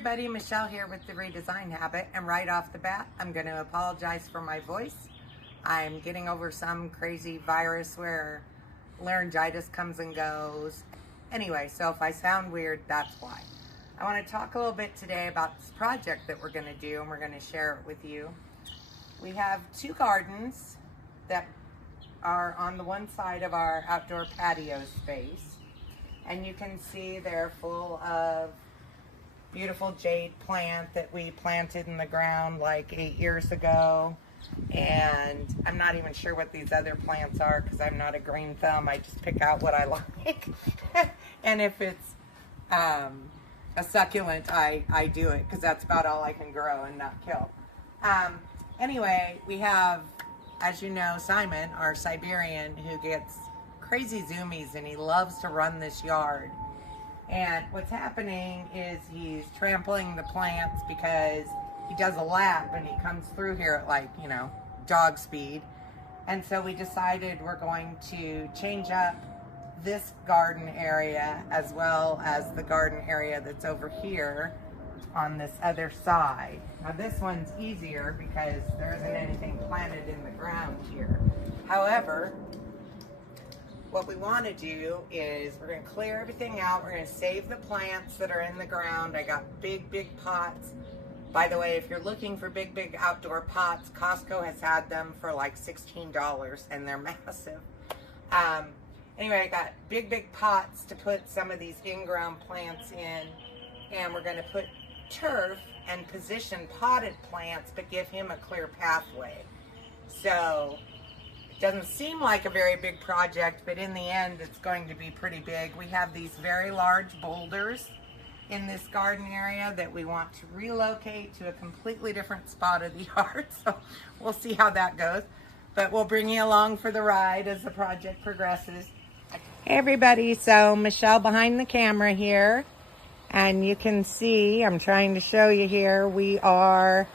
everybody, Michelle here with the Redesign Habit, and right off the bat, I'm going to apologize for my voice. I'm getting over some crazy virus where laryngitis comes and goes. Anyway, so if I sound weird, that's why. I want to talk a little bit today about this project that we're going to do, and we're going to share it with you. We have two gardens that are on the one side of our outdoor patio space, and you can see they're full of beautiful jade plant that we planted in the ground like 8 years ago. And I'm not even sure what these other plants are because I'm not a green thumb. I just pick out what I like. And if it's a succulent, I do it because that's about all I can grow and not kill. Anyway, we have, as you know, Simon, our Siberian, who gets crazy zoomies and he loves to run this yard. And what's happening is he's trampling the plants because he does a lap and he comes through here at like, dog speed. And so we decided we're going to change up this garden area as well as the garden area that's over here on this other side. Now this one's easier because there isn't anything planted in the ground here. However, what we want to do is we're going to clear everything out. We're going to save the plants that are in the ground. I got big pots. By the way, if you're looking for big outdoor pots, Costco has had them for like $16 and they're massive. Anyway, I got big pots to put some of these in-ground plants in, and we're going to put turf and position potted plants but give him a clear pathway. So doesn't seem like a very big project, but in the end, it's going to be pretty big. We have these very large boulders in this garden area that we want to relocate to a completely different spot of the yard. So we'll see how that goes, but we'll bring you along for the ride as the project progresses. Hey everybody, so Michelle behind the camera here, and you can see, I'm trying to show you here, we are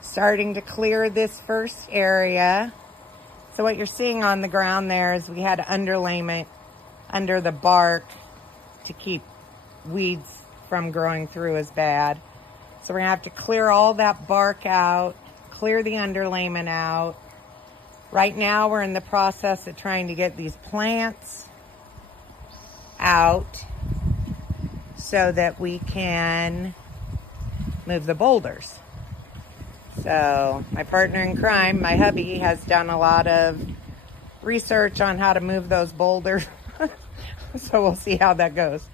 starting to clear this first area. So what you're seeing on the ground there is we had underlayment under the bark to keep weeds from growing through as bad. So we're gonna have to clear all that bark out, clear the underlayment out. Right now we're in the process of trying to get these plants out so that we can move the boulders. So my partner in crime, my hubby, has done a lot of research on how to move those boulders. So we'll see how that goes.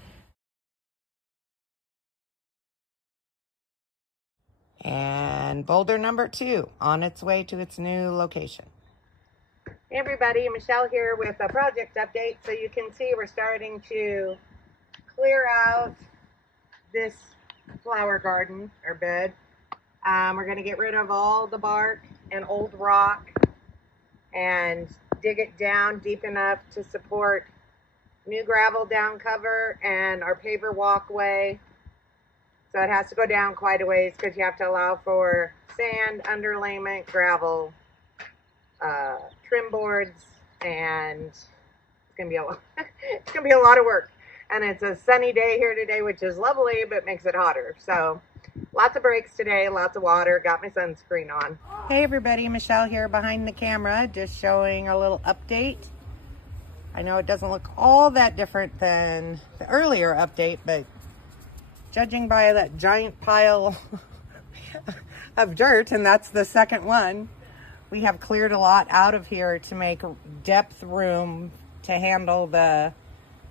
And boulder number 2 on its way to its new location. Hey everybody, Michelle here with a project update. So you can see we're starting to clear out this flower garden or bed. We're going to get rid of all the bark and old rock and dig it down deep enough to support new gravel down cover and our paver walkway. So it has to go down quite a ways because you have to allow for sand, underlayment, gravel, trim boards, and it's gonna be a lot. It's gonna be a lot of work. And it's a sunny day here today, which is lovely, but makes it hotter. So lots of breaks today, lots of water, got my sunscreen on. Hey everybody, Michelle here behind the camera, just showing a little update. I know it doesn't look all that different than the earlier update, but judging by that giant pile of dirt, and that's the second one, we have cleared a lot out of here to make depth room to handle the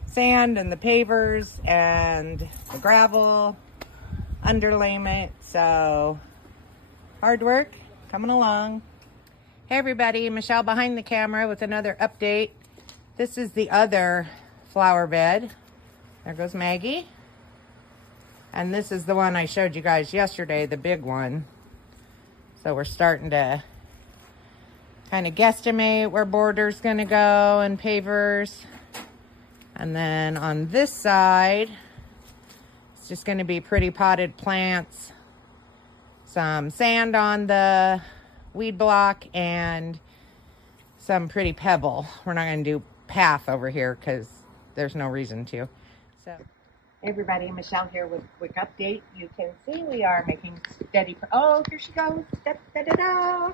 sand and the pavers and the gravel, underlayment. So hard work coming along. Hey everybody, Michelle behind the camera with another update. This is the other flower bed. There goes Maggie. And this is the one I showed you guys yesterday, the big one. So we're starting to kind of guesstimate where border's gonna go and pavers. And then on this side, it's just gonna be pretty potted plants, some sand on the weed block, and some pretty pebble. We're not gonna do path over here because there's no reason to. So Hey everybody, Michelle here with a quick update. You can see we are making steady oh, here she goes. Da, da, da, da.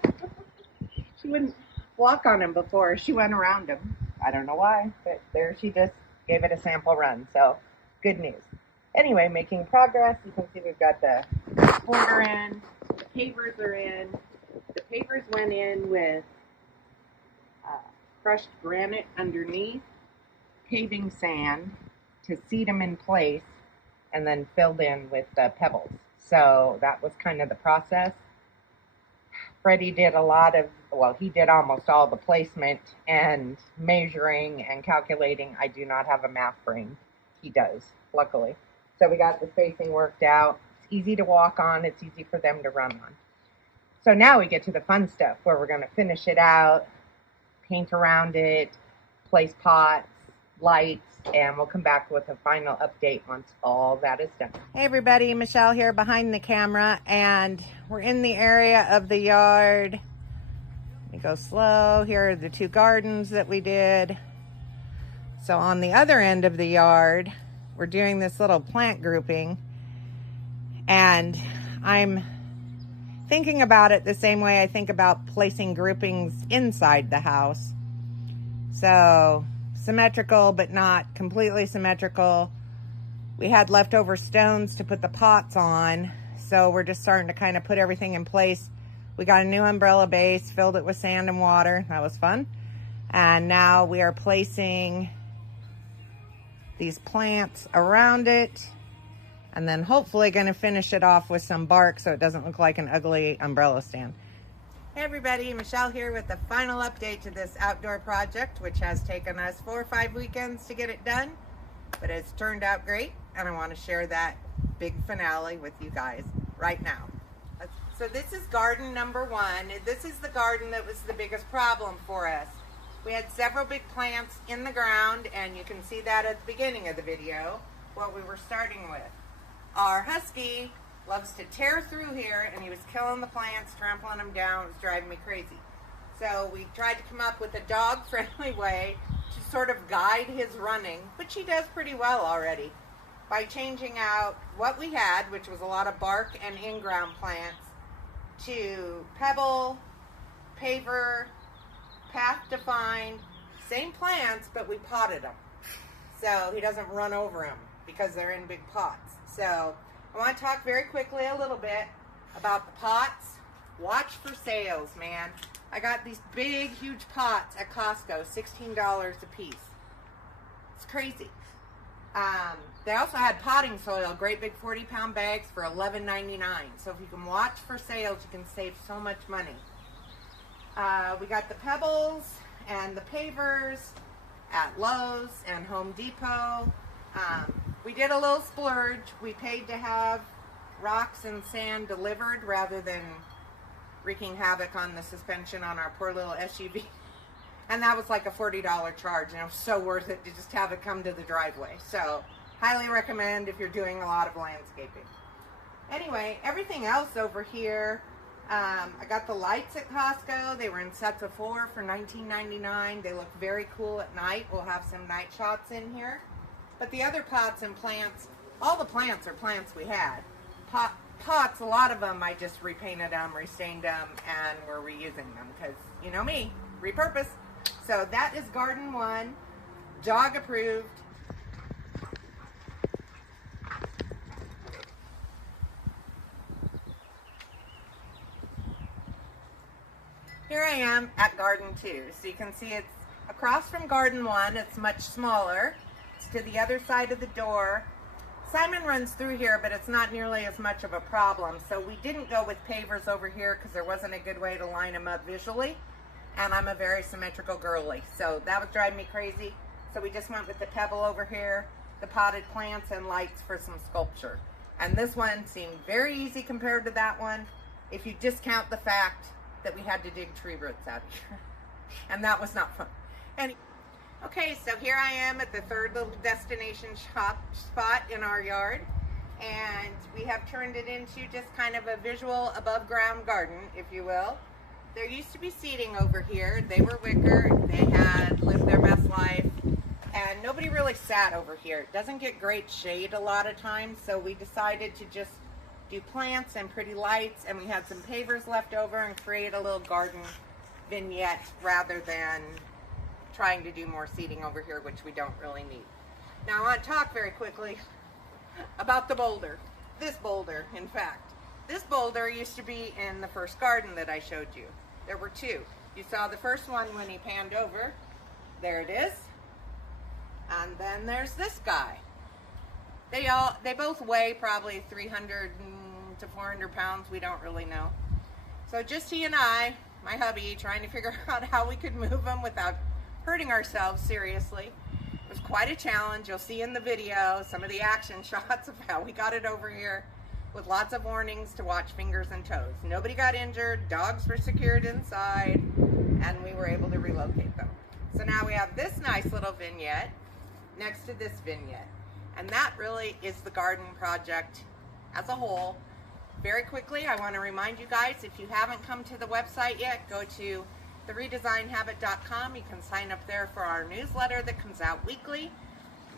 She wouldn't walk on him before. She went around him. I don't know why, but there she just gave it a sample run. So good news. Anyway, making progress. You can see we've got the border in. The pavers are in. The pavers went in with crushed granite underneath, paving sand to seat them in place, and then filled in with the pebbles. So that was kind of the process. Freddie did a lot of, well, he did almost all the placement and measuring and calculating. I do not have a math brain. He does, luckily. So we got the spacing worked out. It's easy to walk on. It's easy for them to run on. So now we get to the fun stuff where we're going to finish it out, paint around it, place pots, lights, and we'll come back with a final update once all that is done. Hey everybody, Michelle here behind the camera, and we're in the area of the yard. Let me go slow. Here are the two gardens that we did. So on the other end of the yard, we're doing this little plant grouping, and I'm thinking about it the same way I think about placing groupings inside the house. So symmetrical, but not completely symmetrical. We had leftover stones to put the pots on, so we're just starting to kind of put everything in place. We got a new umbrella base, filled it with sand and water. That was fun. And now we are placing these plants around it, and then hopefully going to finish it off with some bark so it doesn't look like an ugly umbrella stand. Hey everybody, Michelle here with the final update to this outdoor project, which has taken us 4 or 5 weekends to get it done, but it's turned out great, and I want to share that big finale with you guys right now. So this is garden number 1. This is the garden that was the biggest problem for us. We had several big plants in the ground, and you can see that at the beginning of the video, what we were starting with. Our husky loves to tear through here, and he was killing the plants, trampling them down. It was driving me crazy. So we tried to come up with a dog-friendly way to sort of guide his running, which he does pretty well already, by changing out what we had, which was a lot of bark and in-ground plants, to pebble, paver, path-defined, same plants, but we potted them. So he doesn't run over them because they're in big pots. So I want to talk very quickly a little bit about the pots. Watch for sales, man. I got these big, huge pots at Costco, $16 a piece. It's crazy. They also had potting soil, great big 40-pound bags for $11.99. So if you can watch for sales, you can save so much money. We got the pebbles and the pavers at Lowe's and Home Depot. We did a little splurge. We paid to have rocks and sand delivered rather than wreaking havoc on the suspension on our poor little SUV. And that was like a $40 charge, and it was so worth it to just have it come to the driveway. So highly recommend if you're doing a lot of landscaping. Anyway, everything else over here, I got the lights at Costco. They were in sets of 4 for $19.99. They look very cool at night. We'll have some night shots in here. But the other pots and plants, all the plants are plants we had. Pots, a lot of them, I just repainted them, restained them, and we're reusing them because, you know me, repurpose. So that is garden 1, dog approved. Here I am at garden 2. So you can see it's across from garden 1. It's much smaller. It's to the other side of the door. Simon runs through here, but it's not nearly as much of a problem. So we didn't go with pavers over here because there wasn't a good way to line them up visually. And I'm a very symmetrical girly, so that was driving me crazy. So we just went with the pebble over here, the potted plants and lights for some sculpture. And this one seemed very easy compared to that one, if you discount the fact that we had to dig tree roots out of here. And that was not fun. Okay, so here I am at the third little destination spot in our yard, and we have turned it into just kind of a visual above ground garden, if you will. There used to be seating over here. They were wicker. They had lived their best life, and nobody really really sad over here. It doesn't get great shade a lot of times, so we decided to just do plants and pretty lights, and we had some pavers left over and create a little garden vignette rather than trying to do more seating over here, which we don't really need. Now I want to talk very quickly about the boulder. This boulder, in fact. This boulder used to be in the first garden that I showed you. There were two. You saw the first one when he panned over. There it is. And then there's this guy. They both weigh probably 300 to 400 pounds. We don't really know. So just he and I, my hubby, trying to figure out how we could move them without hurting ourselves seriously. It was quite a challenge. You'll see in the video some of the action shots of how we got it over here, with lots of warnings to watch fingers and toes. Nobody got injured, dogs were secured inside, and we were able to relocate them. So now we have this nice little vignette next to this vignette. And that really is the garden project as a whole. Very quickly, I want to remind you guys, if you haven't come to the website yet, go to theredesignhabit.com. You can sign up there for our newsletter that comes out weekly.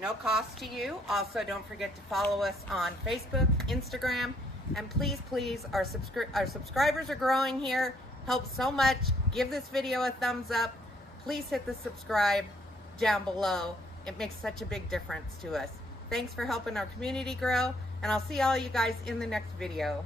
No cost to you. Also, don't forget to follow us on Facebook, Instagram, and please, our subscribers are growing here. Helps so much. Give this video a thumbs up. Please hit the subscribe down below. It makes such a big difference to us. Thanks for helping our community grow, and I'll see all you guys in the next video.